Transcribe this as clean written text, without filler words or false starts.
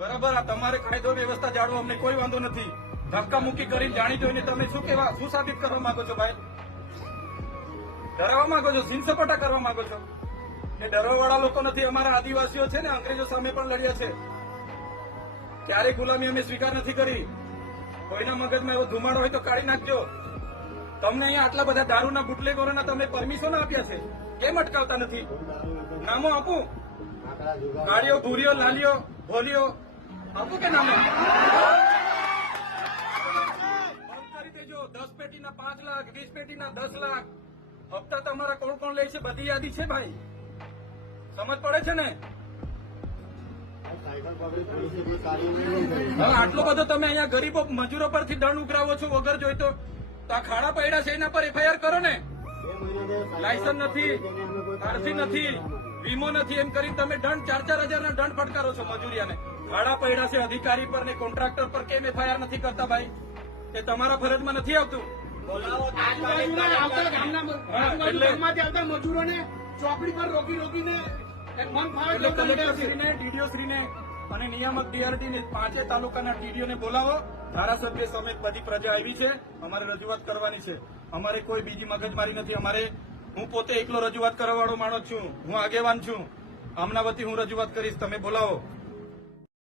બરાબર, આ તમારે કાયદો વ્યવસ્થા જાળવો, અમને કોઈ વાંધો નથી. ધક્કા મુક્કી કરીને જાણી જોઈને તમે શું સાબિત કરવા માંગો છો ભાઈ? ડરાવવા માંગો છો, સીન સપાટા કરવા માંગો છો? એ ડરવાવાળા લોકો નથી. અમારા આદિવાસીઓ છે ને, અંગ્રેજો સામે પણ લડ્યા છે. ક્યારેય ગુલામી અમે સ્વીકાર નથી કરી. કોઈના મગજમાં એવો ધુમાડો હોય તો કાઢી નાખજો. તમને અહીંયા આટલા બધા દારૂના બુટલેગરોના તમે પરમિશન આપ્યા છે, કેમ અટકાવતા નથી? નામો આપું? ગાડીઓ, ભૂરીઓ, લાલીઓ, ભોલીઓ આપું કે નામો? બંધ કરી દેજો. 10 પેટીના 5 લાખ, 20 પેટીના 10 લાખ હપ્તા તમારા કોણ કોણ લે છે બધી યાદી છે ભાઈ. સમજ પડે છે ને? હવે આટલો બધો તમે અહીંયા ગરીબો મજૂરો પરથી દંડ ઉઘરાવો છો વગર જોઈતો. તો આ ખાડા પડ્યા છે એના પર એફઆઈઆર કરો ને. લાયસન્સ નથી, આરસી નથી, વીમો નથી, એમ કરીને તમે દંડ 4,000 ના દંડ ફટકારો છો મજૂરિયાને. ખાડા પડ્યા છે અધિકારી પર ને કોન્ટ્રાક્ટર પર કેમ એફઆઈઆર નથી કરતા ભાઈ? એ તમારા ફરજમાં નથી આવતું. આવતા મજૂરોને ચોકડી પર રોકીને કલેક્ટરશ્રીને, ડીડીઓશ્રીને અને નિયામક ડીઆરટી ને 5 તાલુકાના ટીડીઓને બોલાવો. ધારાસભ્ય સમેત બધી પ્રજા આવી છે, અમારે રજૂઆત કરવાની છે. અમારે કોઈ બીજી મગજમારી નથી. હું પોતે એકલો રજૂઆત કરવા વાળો માણસ છું. હું આગેવાન છું. આમના વતી હું રજૂઆત કરીશ. તમે બોલાવો.